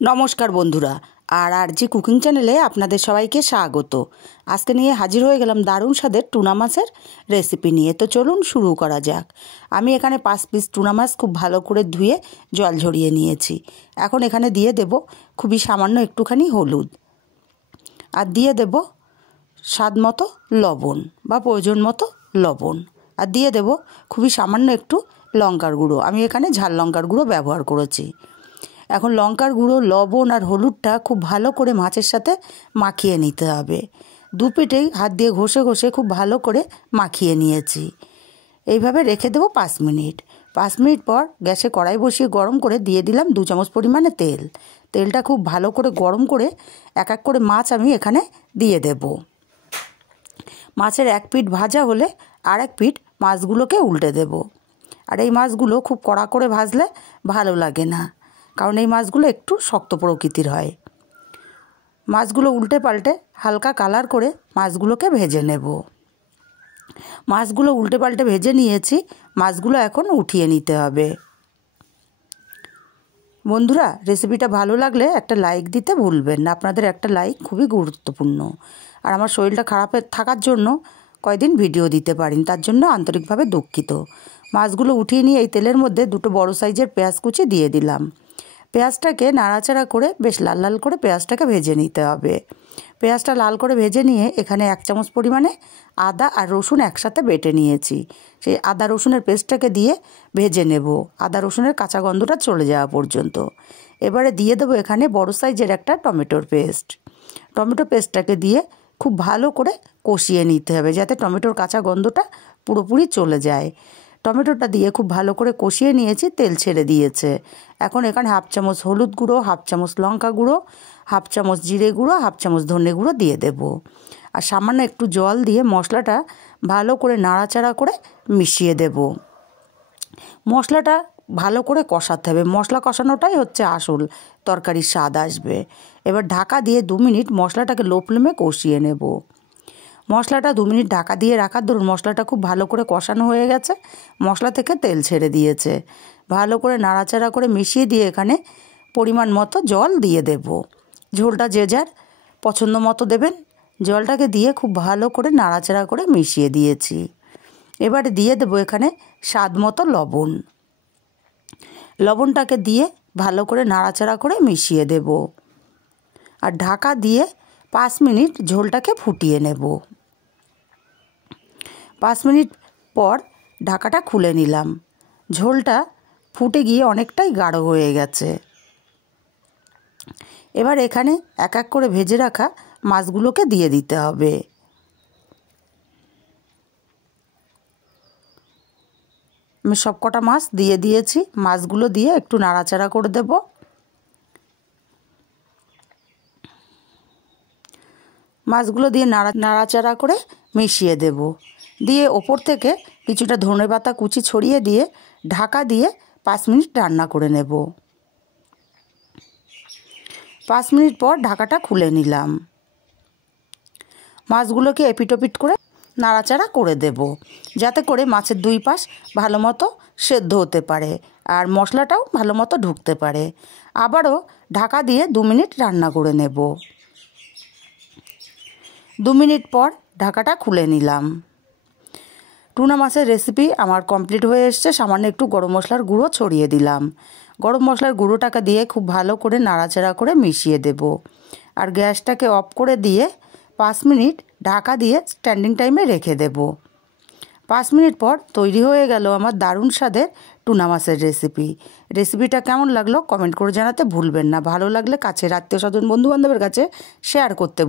नमस्कार बंधुरा और आरजी कुकिंग चैनेले आपनादेर सबाइके स्वागत। आजके निये हाजिर हये गेलाम दारुण स्वादेर टुना माछेर रेसिपि निये। तो चलुन शुरू करा जाक। आमी एखाने 5 पिस टुना माछ खूब भालो करे धुए जल झरिये नियेछि। एखन एखाने दिये देब खुबই सामान्य एकटुखानी हलुद और दिये देब स्वाद मतो लवण बा प्रयोजन मतो लवण और दिये देब खुबই सामान्य एकटु लंकार गुঁড়ো। आमी एखाने झाल लंकार गुঁড়ো व्यवहार करेछि। এখন লঙ্কার গুঁড়ো লবণ আর হলুদটা খুব ভালো করে মাছের সাথে মাখিয়ে নিতে হবে। দু পিঠেই হাত দিয়ে ঘষে ঘষে খুব ভালো করে মাখিয়ে নিয়েছি। এইভাবে রেখে দেব 5 মিনিট। 5 মিনিট পর গ্যাসে কড়াই বসিয়ে গরম করে দিয়ে দিলাম 2 চামচ পরিমাণে তেল। তেলটা খুব ভালো করে গরম করে এক এক করে মাছ আমি এখানে দিয়ে দেব। মাছের এক পিঠ ভাজা হলে আর এক পিঠ মাছগুলোকে উল্টে দেব। আর এই মাছগুলো খুব কড়া করে ভাজলে ভালো লাগে না, কারণ এই মাছগুলো একটু শক্ত প্রকৃতির হয়। মাছগুলো উল্টে পাল্টে হালকা কালার করে মাছগুলোকে ভেজে নেব। মাছগুলো উল্টে পাল্টে ভেজে নিয়েছি। মাছগুলো এখন উঠিয়ে নিতে হবে। বন্ধুরা, রেসিপিটা ভালো লাগলে একটা লাইক দিতে ভুলবেন না। আপনাদের একটা লাইক খুবই গুরুত্বপূর্ণ। আর আমার শরীরটা খারাপ থাকার জন্য কয়েকদিন ভিডিও দিতে পারিনি, তার জন্য আন্তরিকভাবে দুঃখিত। মাছগুলো উঠিয়ে নিয়ে এই তেলের মধ্যে 2টো বড় সাইজের পেঁয়াজ কুচি দিয়ে দিলাম। পেঁয়াজটাকে নাড়াচাড়া করে বেশ লাল লাল করে পেঁয়াজটাকে ভেজে নিতে হবে। পেঁয়াজটা লাল করে ভেজে নিয়ে এখানে 1 চামচ পরিমাণে আদা আর রসুন একসাথে বেটে নিয়েছি। সেই আদা রসুনের পেস্টটাকে দিয়ে ভেজে নেব আদা রসুনের কাঁচা গন্ধটা চলে যাওয়া পর্যন্ত। এবারে দিয়ে দেবো এখানে বড় সাইজের একটা টমেটোর পেস্ট। টমেটো পেস্টটাকে দিয়ে খুব ভালো করে কষিয়ে নিতে হবে, যাতে টমেটোর কাঁচা গন্ধটা পুরোপুরি চলে যায়। টমেটোটা দিয়ে খুব ভালো করে কষিয়ে নিয়েছি, তেল ছেড়ে দিয়েছে। এখন এখানে 1/2 চামচ হলুদ গুঁড়ো, 1/2 চামচ লঙ্কা গুঁড়ো, 1/2 চামচ জিরে গুঁড়ো, 1/2 চামচ ধনে গুঁড়ো দিয়ে দেব। আর সামান্য একটু জল দিয়ে মশলাটা ভালো করে নাড়াচাড়া করে মিশিয়ে দেব। মশলাটা ভালো করে কষাতে হবে। মশলা কষানোটাই হচ্ছে আসল তরকারির স্বাদ আসবে। এবার ঢাকা দিয়ে 2 মিনিট মশলাটাকে লো ফ্লেমে কষিয়ে নেব। মশলাটা 2 মিনিট ঢাকা দিয়ে রাখার দরুন মশলাটা খুব ভালো করে কষানো হয়ে গেছে। মশলা থেকে তেল ছেড়ে দিয়েছে। ভালো করে নাড়াচাড়া করে মিশিয়ে দিয়ে এখানে পরিমাণ মতো জল দিয়ে দেব। ঝোলটা যে যার পছন্দ মতো দেবেন। জলটাকে দিয়ে খুব ভালো করে নাড়াচাড়া করে মিশিয়ে দিয়েছি। এবারে দিয়ে দেব এখানে স্বাদ মতো লবণ। লবণটাকে দিয়ে ভালো করে নাড়াচাড়া করে মিশিয়ে দেব। আর ঢাকা দিয়ে 5 মিনিট ঝোলটাকে ফুটিয়ে নেব। 5 মিনিট পর ঢাকাটা খুলে নিলাম। ঝোলটা ফুটে গিয়ে অনেকটাই গাঢ় হয়ে গেছে। এবার এখানে এক এক করে ভেজে রাখা মাছগুলোকে দিয়ে দিতে হবে। আমি সবকটা মাছ দিয়ে দিয়েছি। মাছগুলো দিয়ে একটু নাড়াচাড়া করে দেব। মাছগুলো দিয়ে নাড়াচাড়া করে মিশিয়ে দেব। দিয়ে ওপর থেকে কিছুটা ধনেপাতা কুচি ছড়িয়ে দিয়ে ঢাকা দিয়ে 5 মিনিট রান্না করে নেব। 5 মিনিট পর ঢাকাটা খুলে নিলাম। মাছগুলোকে এপিটোপিট করে নাড়াচাড়া করে দেব, যাতে করে মাছের 2 পাশ ভালো মতো সেদ্ধ হতে পারে আর মশলাটাও ভালো মতো ঢুকতে পারে। আবারও ঢাকা দিয়ে 2 মিনিট রান্না করে নেব। 2 মিনিট পর ঢাকাটা খুলে নিলাম। টুনা মাছের রেসিপি আমার কমপ্লিট হয়ে এসছে। সামান্য একটু গরম মশলার গুঁড়ো ছড়িয়ে দিলাম। গরম মশলার গুঁড়োটাকে দিয়ে খুব ভালো করে নাড়াচাড়া করে মিশিয়ে দেব। আর গ্যাসটাকে অফ করে দিয়ে 5 মিনিট ঢাকা দিয়ে স্ট্যান্ডিং টাইমে রেখে দেব। 5 মিনিট পর তৈরি হয়ে গেল আমার দারুণ স্বাদের টুনা মাছের রেসিপি। রেসিপিটা কেমন লাগলো কমেন্ট করে জানাতে ভুলবেন না। ভালো লাগলে কাছের আত্মীয় স্বজন বন্ধুবান্ধবের কাছে শেয়ার করতে